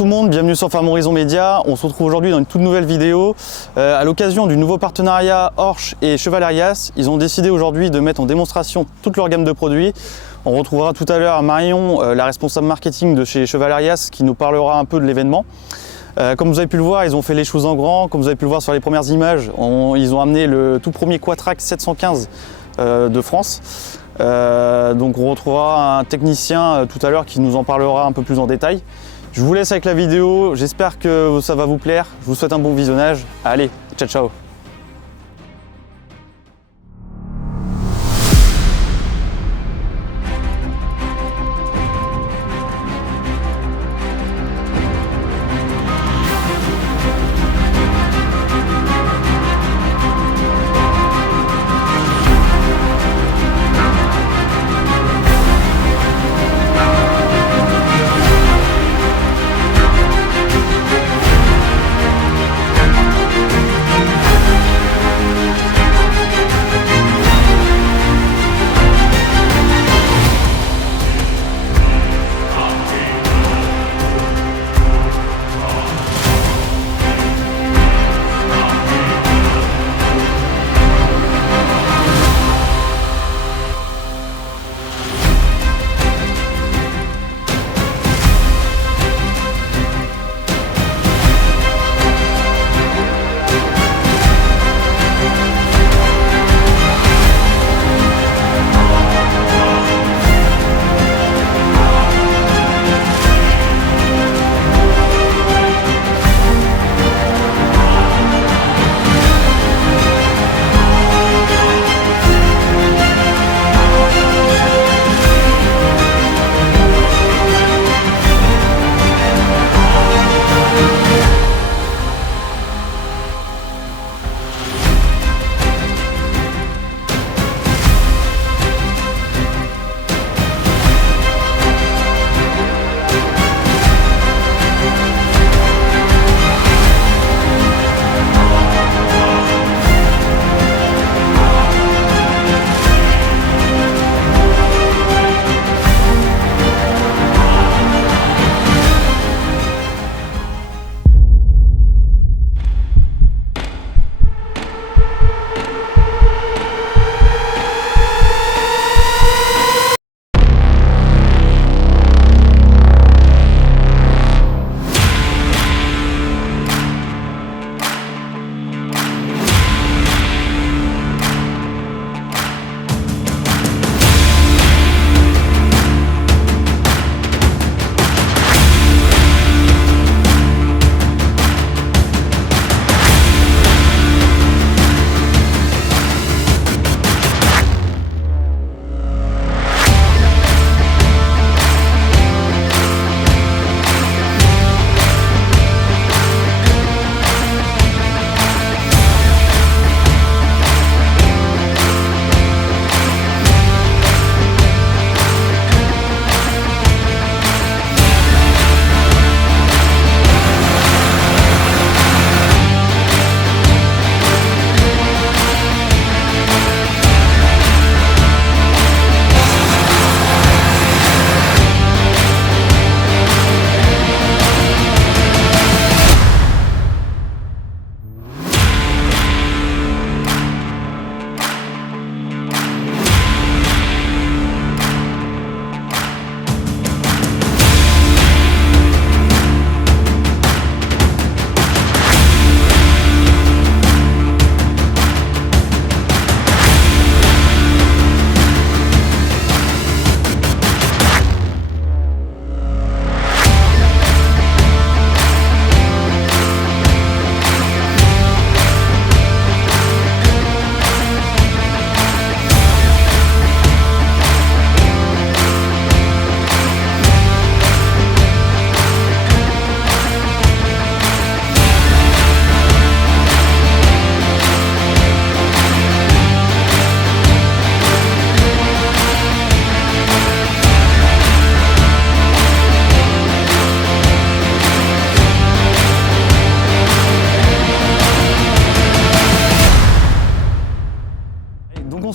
tout le monde, bienvenue sur Farm Horizon Média. On se retrouve aujourd'hui dans une toute nouvelle vidéo à l'occasion du nouveau partenariat Orsch et Cheval Arias. Ils ont décidé aujourd'hui de mettre en démonstration toute leur gamme de produits. On retrouvera tout à l'heure Marion, la responsable marketing de chez Cheval Arias, qui nous parlera un peu de l'événement. Comme vous avez pu le voir, ils ont fait les choses en grand. Comme vous avez pu le voir sur les premières images, ils ont amené le tout premier Quatrac 715 de France. Donc on retrouvera un technicien tout à l'heure qui nous en parlera un peu plus en détail. Je vous laisse avec la vidéo, j'espère que ça va vous plaire. Je vous souhaite un bon visionnage. Allez, ciao ciao.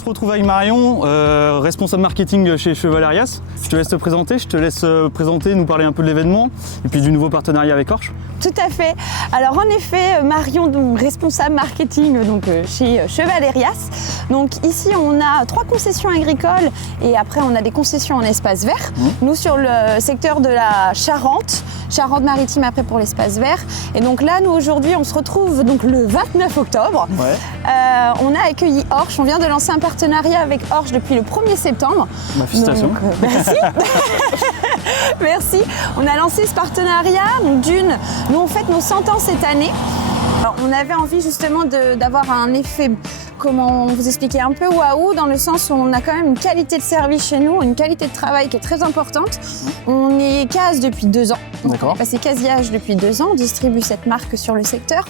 retrouve avec Marion, responsable marketing chez Chevalerias. Je te laisse te présenter, nous parler un peu de l'événement et puis du nouveau partenariat avec Orsch. Tout à fait. Alors en effet, Marion, donc, responsable marketing chez Chevalerias. Donc ici, on a 3 concessions agricoles et après, on a des concessions en espace vert. Nous, sur le secteur de la Charente-Maritime après pour l'espace vert. Et donc là, nous aujourd'hui, on se retrouve donc le 29 octobre. Ouais. On a accueilli Orsch. On vient de lancer un partenariat avec Orsch depuis le 1er septembre. Félicitations. Donc, merci. Merci. On a lancé ce partenariat. Donc nous on fête nos 100 ans cette année. Alors, on avait envie justement d'avoir un effet, comment vous expliquer, un peu waouh, dans le sens où on a quand même une qualité de service chez nous, une qualité de travail qui est très importante. On est case depuis 2 ans. D'accord. On est passé quasi-âge depuis 2 ans, on distribue cette marque sur le secteur.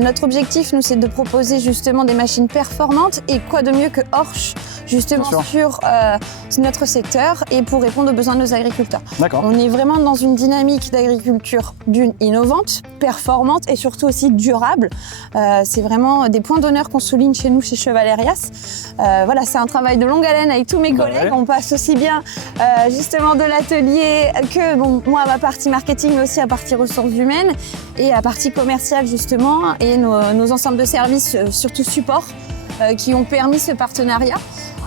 Notre objectif, nous, c'est de proposer justement des machines performantes et quoi de mieux que Orsch, justement sur notre secteur et pour répondre aux besoins de nos agriculteurs. D'accord. On est vraiment dans une dynamique d'agriculture innovante, performante et surtout aussi durable. C'est vraiment des points d'honneur qu'on souligne chez nous, chez Chevalerias. Voilà, c'est un travail de longue haleine avec tous mes collègues. On passe aussi bien justement de l'atelier que moi à ma partie marketing, mais aussi à partie ressources humaines et à partie commerciale justement et nos ensembles de services, surtout support, qui ont permis ce partenariat.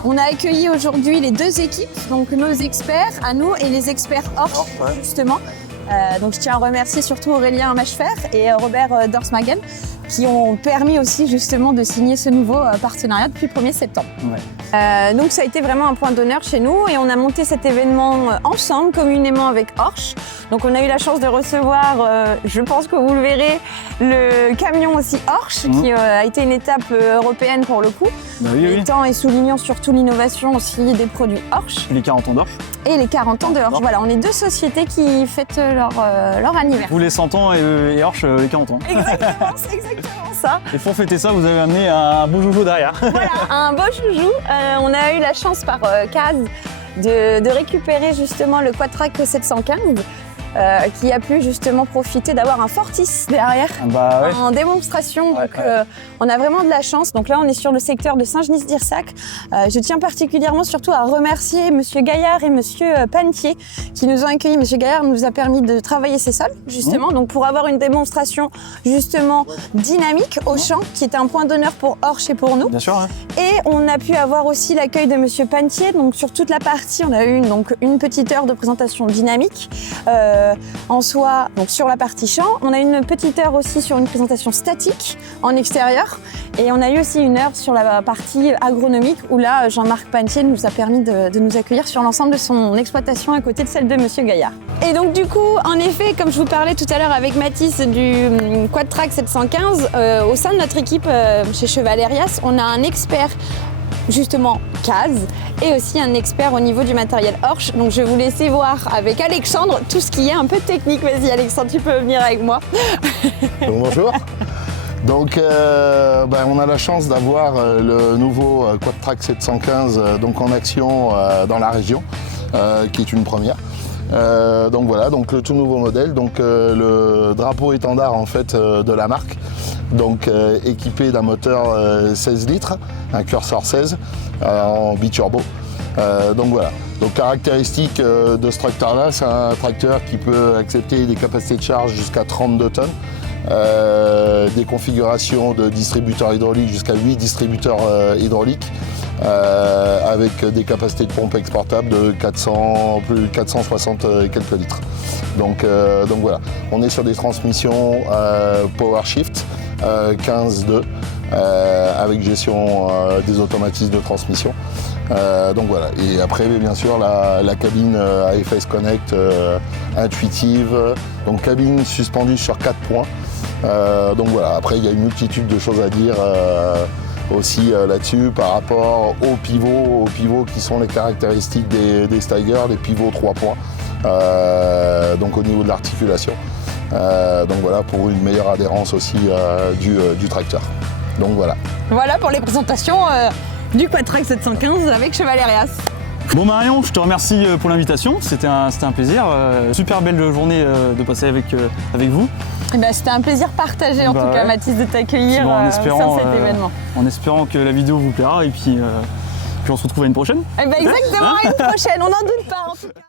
On a accueilli aujourd'hui les 2 équipes, donc nos experts à nous et les experts Orsch justement. Donc je tiens à remercier surtout Aurélien Machefer et Robert Dorsmagen qui ont permis aussi justement de signer ce nouveau partenariat depuis le 1er septembre. Ouais. Donc ça a été vraiment un point d'honneur chez nous et on a monté cet événement ensemble, communément avec Orsch. Donc on a eu la chance de recevoir, je pense que vous le verrez, le camion aussi Orsch qui a été une étape européenne pour le coup. Étant et soulignant surtout l'innovation aussi des produits Orsch. Les 40 ans d'Orsch. Et les 40 ans de Orsch. Voilà, on est 2 sociétés qui fêtent leur anniversaire. Vous les 100 ans et Orsch les 40 ans. Exactement, c'est exactement ça. Et pour fêter ça, vous avez amené un beau joujou derrière. Voilà, un beau joujou. On a eu la chance par CAS de récupérer justement le Quadtrac 715. Qui a pu justement profiter d'avoir un Fortis derrière en démonstration. Donc on a vraiment de la chance. Donc là on est sur le secteur de Saint-Genis-d'Irsac. Je tiens particulièrement surtout à remercier Monsieur Gaillard et Monsieur Pantier qui nous ont accueillis. Monsieur Gaillard nous a permis de travailler ces sols justement, donc pour avoir une démonstration justement dynamique au champ qui était un point d'honneur pour Orsch et pour nous. Bien sûr. Et on a pu avoir aussi l'accueil de Monsieur Pantier. Donc sur toute la partie, on a eu une petite heure de présentation dynamique. En soi, donc sur la partie champ, on a une petite heure aussi sur une présentation statique en extérieur et on a eu aussi une heure sur la partie agronomique où là Jean-Marc Pantier nous a permis de nous accueillir sur l'ensemble de son exploitation à côté de celle de Monsieur Gaillard. Et donc du coup, en effet, comme je vous parlais tout à l'heure avec Mathis du Quadtrac 715, au sein de notre équipe chez Chevalerias, on a un expert justement CAS et aussi un expert au niveau du matériel Orsch. Donc je vais vous laisser voir avec Alexandre tout ce qui est un peu technique. Vas-y Alexandre, tu peux venir avec moi. Bonjour. Donc on a la chance d'avoir le nouveau Quadtrac 715 donc en action dans la région, qui est une première. Donc voilà, donc le tout nouveau modèle, donc le drapeau étendard en fait de la marque, donc équipé d'un moteur 16 litres, un curseur 16 en biturbo. Donc voilà. Donc caractéristique de ce tracteur-là, c'est un tracteur qui peut accepter des capacités de charge jusqu'à 32 tonnes. Des configurations de distributeurs hydrauliques jusqu'à 8 distributeurs hydrauliques avec des capacités de pompe exportables de 460 et quelques litres. Donc voilà, on est sur des transmissions PowerShift 15.2 avec gestion des automatismes de transmission. Donc voilà, et après bien sûr la cabine AFS Connect intuitive, donc cabine suspendue sur 4 points. Donc voilà, après il y a une multitude de choses à dire aussi là-dessus par rapport aux pivots qui sont les caractéristiques des Steiger, les pivots 3 points, donc au niveau de l'articulation. Donc voilà, pour une meilleure adhérence aussi du tracteur. Donc voilà. Voilà pour les présentations du Quadtrac 715 avec Chevalerias. Bon Marion, je te remercie pour l'invitation, c'était un plaisir, super belle journée de passer avec vous. C'était un plaisir partagé en tout cas Mathis de t'accueillir sur cet événement. En espérant que la vidéo vous plaira et puis Puis on se retrouve à une prochaine. Eh ben exactement, à une prochaine, on n'en doute pas en tout cas.